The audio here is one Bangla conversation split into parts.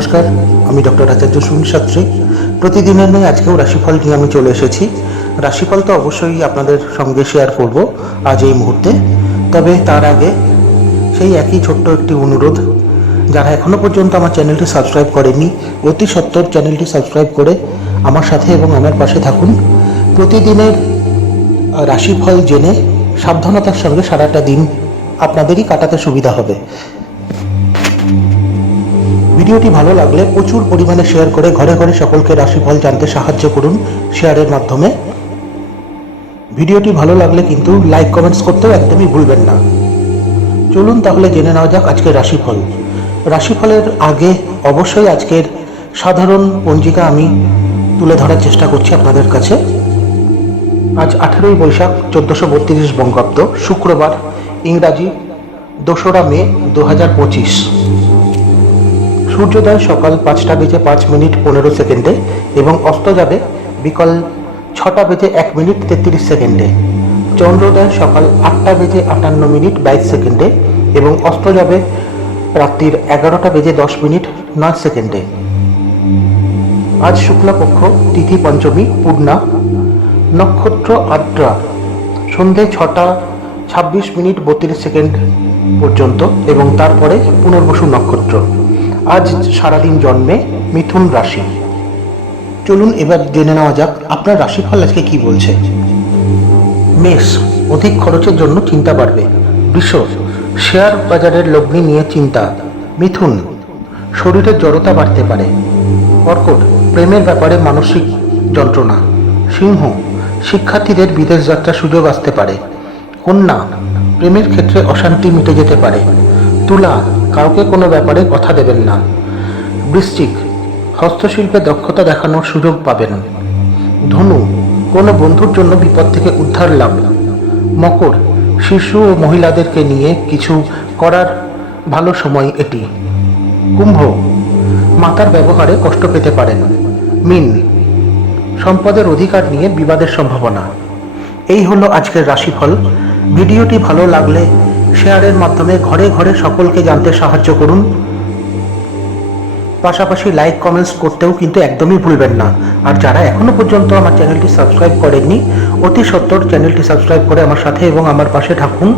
নমস্কার, আমি ডক্টর আচার্য সুনীল শাস্ত্রী। প্রতিদিনের নয় আজকেও রাশিফল নিয়ে আমি চলে এসেছি। রাশিফল তো অবশ্যই আপনাদের সঙ্গে শেয়ার করব আজ এই মুহূর্তে। তবে তার আগে সেই একই ছোট্ট একটি অনুরোধ, যারা এখনও পর্যন্ত আমার চ্যানেলটি সাবস্ক্রাইব করেনি অতি সত্তর চ্যানেলটি সাবস্ক্রাইব করে আমার সাথে এবং আমার পাশে থাকুন। প্রতিদিনের রাশিফল জেনে সাবধানতার সঙ্গে সারাটা দিন আপনাদেরই কাটাতে সুবিধা হবে। ভিডিওটি ভালো লাগলে প্রচুর পরিমাণে শেয়ার করে ঘরে ঘরে সকলকে রাশিফল জানতে সাহায্য করুন শেয়ারের মাধ্যমে। ভিডিওটি ভালো লাগলে কিন্তু লাইক কমেন্টস করতেও একদমই ভুলবেন না। চলুন তাহলে জেনে নেওয়া যাক আজকের রাশিফল। রাশিফলের আগে অবশ্যই আজকের সাধারণ পঞ্জিকা আমি তুলে ধরার চেষ্টা করছি আপনাদের কাছে। আজ আঠেরোই বৈশাখ, চোদ্দোশো বত্রিশ বঙ্গাব্দ, শুক্রবার, ইংরাজি, দোসরা মে দু হাজার পঁচিশ। সূর্যোদয় সকাল পাঁচটা বেজে পাঁচ মিনিট পনেরো সেকেন্ডে এবং অস্ত যাবে বিকাল ছটা বেজে এক মিনিট তেত্রিশ সেকেন্ডে। চন্দ্রোদয় সকাল আটটা বেজে আটান্ন মিনিট বাইশ সেকেন্ডে এবং অস্ত যাবে রাত্রির এগারোটা বেজে দশ মিনিট নয় সেকেন্ডে। আজ শুক্লাপক্ষ, তিথি পঞ্চমী, পূর্ণা, নক্ষত্র আদ্রা সন্ধে ছটা ছাব্বিশ মিনিট বত্রিশ সেকেন্ড পর্যন্ত এবং তারপরে পুনর্বসু নক্ষত্র। আজ সারাদিন জন্মে মিথুন রাশি। চলুন এবার জেনে নেওয়া যাক, আপনার রাশিফল আজকে কি বলছে? মেষ, অধিক খরচের জন্য চিন্তা বাড়বে। বৃষ, শেয়ার বাজারের লগ্নি নিয়ে চিন্তা। মিথুন শরীরের জড়তা বাড়তে পারে। কর্কট, প্রেমের ব্যাপারে মানসিক যন্ত্রণা। সিংহ, শিক্ষার্থীদের বিদেশ যাত্রার সুযোগ আসতে পারে। কন্যা, প্রেমের ক্ষেত্রে অশান্তি মিটে যেতে পারে। তুলা কাউকে কোনো ব্যাপারে কথা দেবেন না। বৃশ্চিক, হস্তশিল্পে দক্ষতা দেখানোর সুযোগ পাবেন। ধনু, কোনো বন্ধুর জন্য বিপদ থেকে উদ্ধার লাভ। মকর, শিশু ও মহিলাদেরকে নিয়ে কিছু করার ভালো সময় এটি। কুম্ভ, মাতার ব্যবহারে কষ্ট পেতে পারেন। মিন, সম্পদের অধিকার নিয়ে বিবাদের সম্ভাবনা। এই হলো আজকের রাশিফল। ভিডিওটি ভালো লাগলে শেয়ারের মাধ্যমে ঘরে ঘরে সকলকে জানতে সাহায্য করুন। পাশাপাশি লাইক কমেন্টস করতেও কিন্তু একদমই ভুলবেন না। আর যারা এখনও পর্যন্ত আমার চ্যানেলটি সাবস্ক্রাইব করেননি, অতি সত্তর চ্যানেলটি সাবস্ক্রাইব করে আমার সাথে এবং আমার পাশে থাকুন।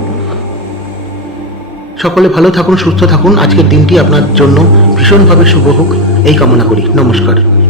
সকলে ভালো থাকুন, সুস্থ থাকুন। আজকের দিনটি আপনার জন্য ভীষণভাবে শুভ হোক। এই কামনা করি। নমস্কার।